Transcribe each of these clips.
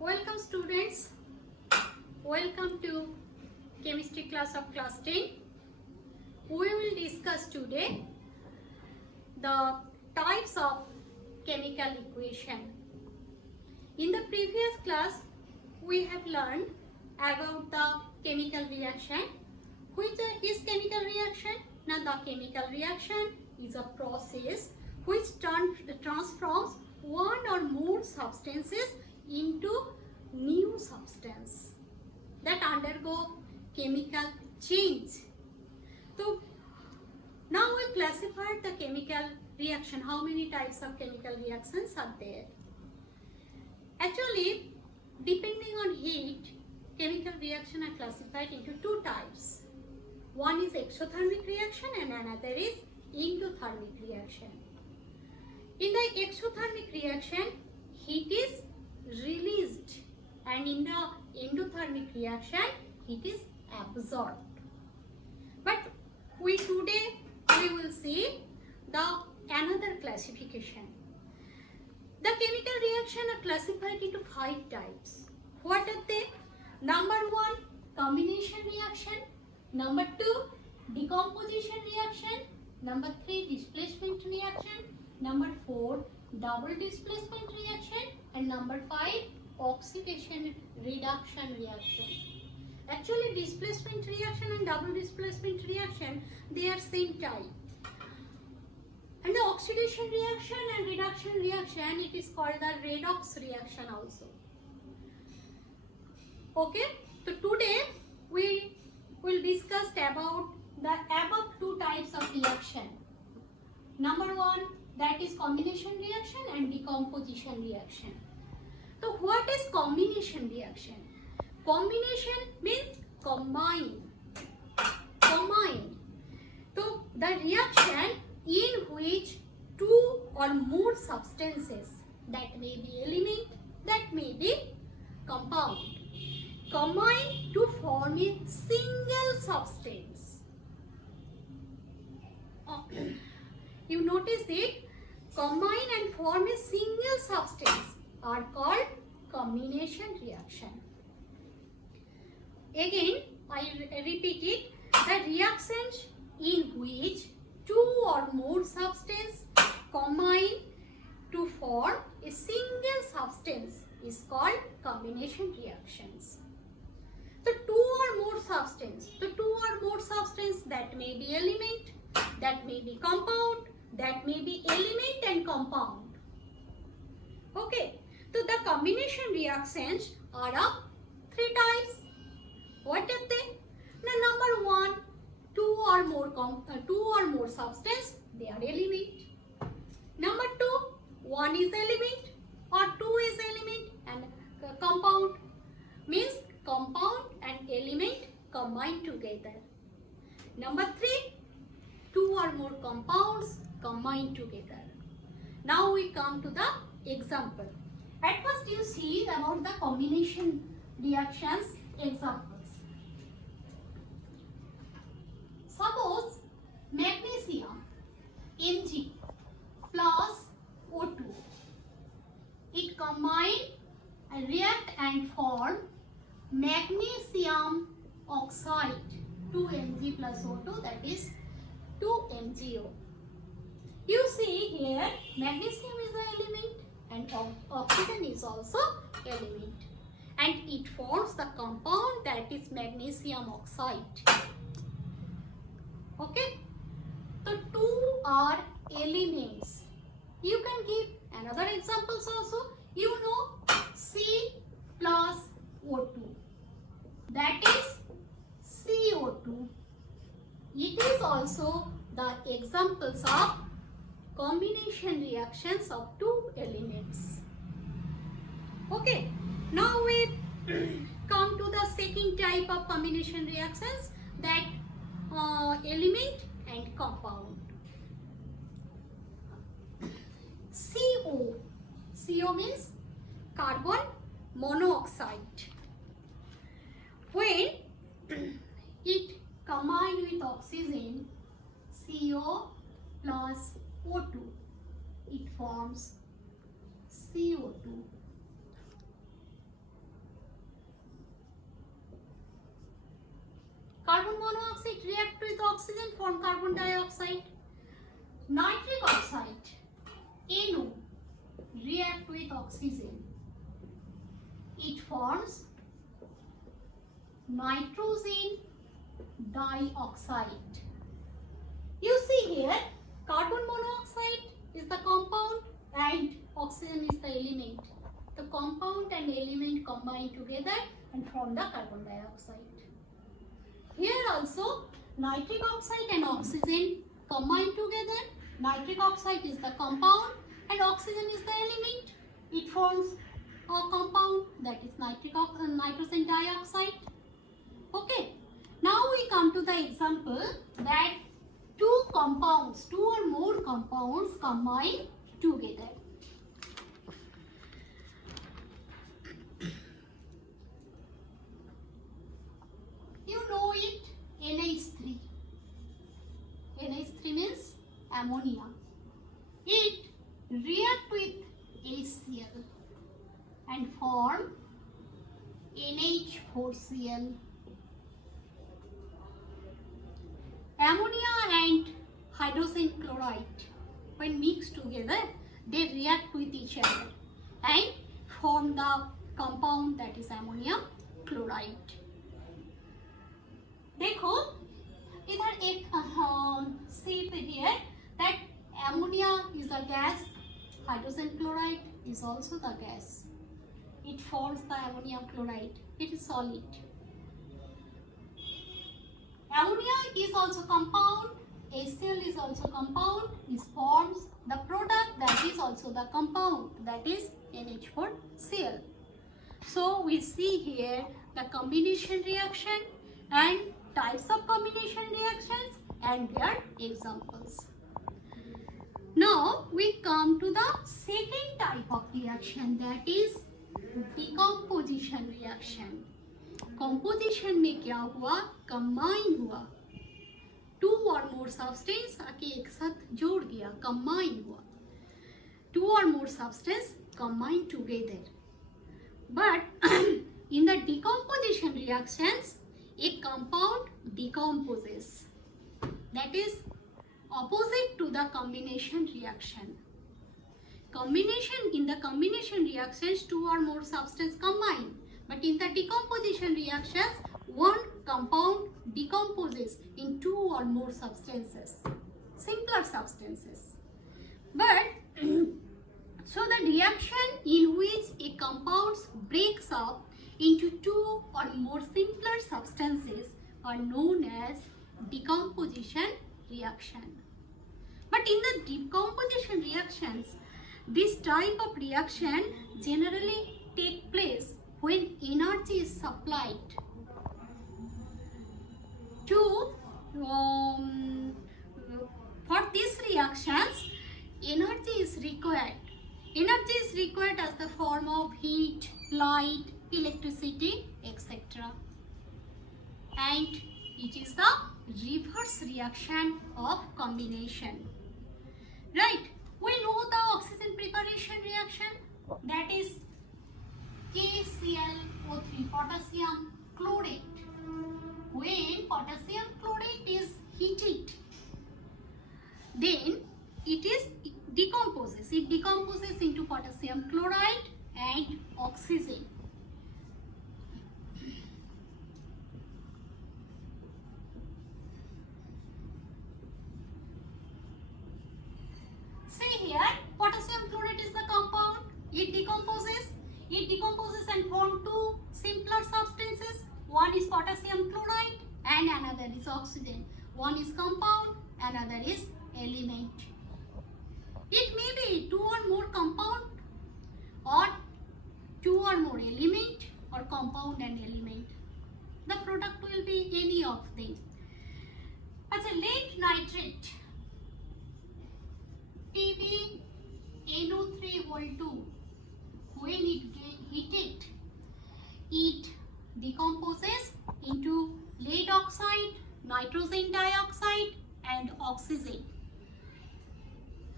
Welcome students. Welcome to chemistry class of class 10. We will discuss today the types of chemical equation. In the previous class we have learned about the chemical reaction. Which is chemical reaction? Now the chemical reaction is a process which transforms one or more substances into new substance that undergo chemical change. So now we classified the chemical reaction. How many types of chemical reactions are there? Actually, depending on heat, chemical reaction are classified into two types. One is exothermic reaction and another is endothermic reaction. In the exothermic reaction, heat is released, and in the endothermic reaction, heat is absorbed. But today we will see the another classification. The chemical reaction are classified into 5 types. What are they? Number 1, combination reaction. Number 2, decomposition reaction. Number 3, displacement reaction. Number 4, double displacement reaction. And number 5, oxidation reduction reaction. Actually, displacement reaction and double displacement reaction, they are same type. And the oxidation reaction and reduction reaction, it is called the redox reaction also. Okay, so today we will discuss about the above 2 types of reaction. Number 1, that is combination reaction and decomposition reaction. So what is combination reaction? Combination means combine. So the reaction in which 2 or more substances, that may be element, that may be compound, combine to form a single substance. You notice it, combine and form a single substance are called combination reaction. Again, I repeat it, the reactions in which 2 or more substances combine to form a single substance is called combination reactions. So 2 or more substances, that may be element, that may be compound, that may be element and compound. Okay, so the combination reactions are of 3 types. What are they? Now, number 1, 2 or more substance, they are element. Number 2, 1 is element or 2 is element, and compound means compound and element combined together. Number 3, 2 or more compounds combined together. Now we come to the example. At first you see about the combination reactions examples. Suppose magnesium Mg plus O2. It combine and react and form magnesium oxide 2Mg plus O2, that is 2MgO. You see here magnesium is an element and oxygen is also element, and it forms the compound that is magnesium oxide. Okay, so 2 are elements. You can give another examples also. You know C plus O2, that is CO2. It is also the examples of combination reactions of 2 elements. Okay, now we come to the second type of combination reactions, that element and compound. CO means carbon monoxide. When it combined with oxygen, CO plus O2, it forms CO2. oxygen form carbon dioxide. Nitric oxide, NO, react with oxygen. It forms nitrogen dioxide. You see here, carbon monoxide is the compound and oxygen is the element. The compound and element combine together and form the carbon dioxide. Here also, nitric oxide and oxygen combine together. Nitric oxide is the compound and oxygen is the element. It forms a compound, that is nitrogen dioxide. Okay. Now we come to the example that two or more compounds combine together. You know it, NH3. NH3 means ammonia. It react with HCl and form NH4Cl. Ammonia and hydrogen chloride, when mixed together, they react with each other and form the compound that is ammonium chloride. देखो इधर एक see here that ammonia is a gas, hydrogen chloride is also the gas. It forms the ammonium chloride. It is solid. Ammonia is also compound, HCl is also compound, it forms the product that is also the compound, that is NH4Cl. So we see here the combination reaction and types of combination reactions and their examples. Now we come to the second type of reaction, that is decomposition reaction. Composition में क्या हुआ, combine हुआ, to और more substance आके एक साथ जोड़ दिया, कंबाइन हुआ, टू और more substance combine together. But in the decomposition reactions a compound decomposes, that is opposite to the combination reaction. In the combination reactions, two or more substances combine. But in the decomposition reactions, one compound decomposes in two or more substances, simpler substances. But so the reaction in which a compound breaks up into two or more simpler substances are known as decomposition reaction. But in the decomposition reactions, this type of reaction generally take place when energy is supplied to for these reactions, energy is required. Energy is required as the form of heat, light, electricity, etc. And it is the reverse reaction of combination. Right? We know the oxygen preparation reaction, that is KClO3, potassium chlorate. When potassium chlorate is heated, then it decomposes. It decomposes into potassium chloride and oxygen. See here, potassium chlorate is the compound. It decomposes and forms two simpler substances. One is potassium chloride and another is oxygen. One is compound, another is element. It may be two or more compound or two or more element or compound and element. The product will be any of them. As a lead nitrate, PbNO3 when it gets heated, it decomposes into lead oxide, nitrogen dioxide and oxygen.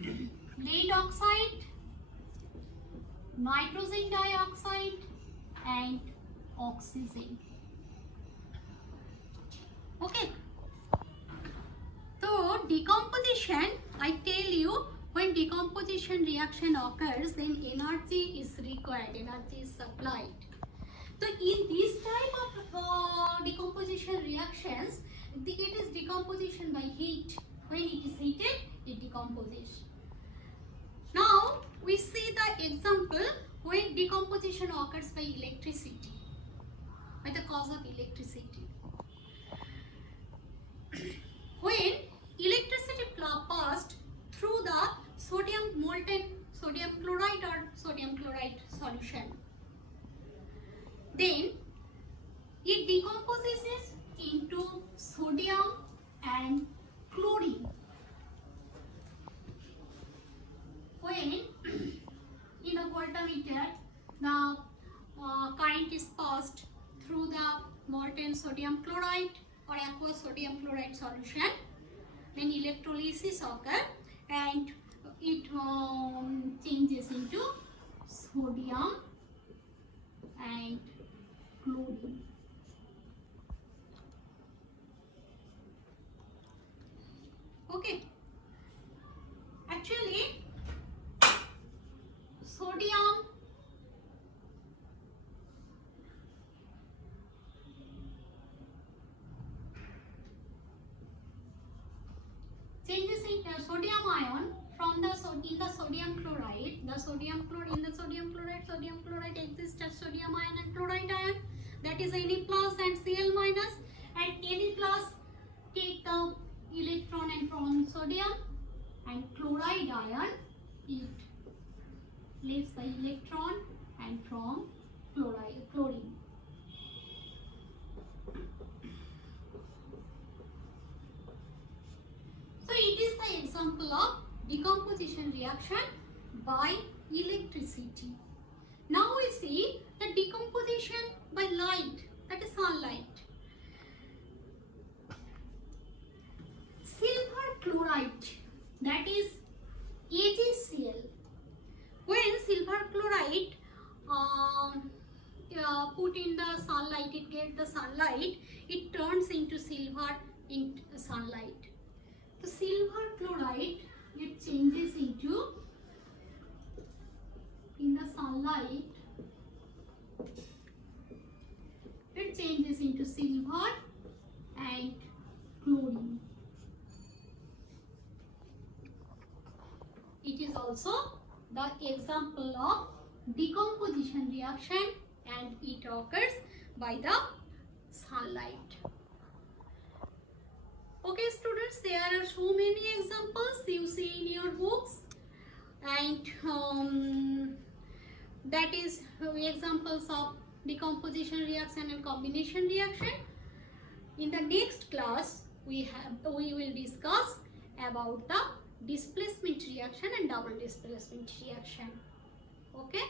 Lead oxide, nitrogen dioxide and oxygen. Okay. decomposition, I tell you, when decomposition reaction occurs, then energy is required, energy is supplied. So in this type of decomposition reactions, it is decomposition by heat. When it is heated, it decomposes. Now we see the example when decomposition occurs by electricity, by the cause of electricity. When electricity passed through the molten sodium chloride or sodium chloride solution, then it decomposes into sodium and chlorine. When in a voltmeter the current is passed through the molten sodium chloride or aqueous sodium chloride solution, then electrolysis occurs and it changes into sodium and chlorine. Okay, actually sodium changes in sodium ion from the in the sodium chloride. The sodium chloride exists as sodium ion and chloride ion, that is Na plus and Cl minus, and Na plus take the electron and from sodium, and chloride ion it leaves the electron and from chlorine. So it is the example of decomposition reaction by electricity. Now we see the decomposition by light, that is sunlight. Silver chloride, that is AgCl. When silver chloride put in the sunlight, it gets the sunlight, it turns into silver in sunlight. The silver chloride, it changes into, in the sunlight, it changes into silver and chlorine. It is also the example of decomposition reaction and it occurs by the sunlight. Okay students, there are so many examples you see in your books, and that is examples of decomposition reaction and combination reaction. In the next class we will discuss about the displacement reaction and double displacement reaction. Okay.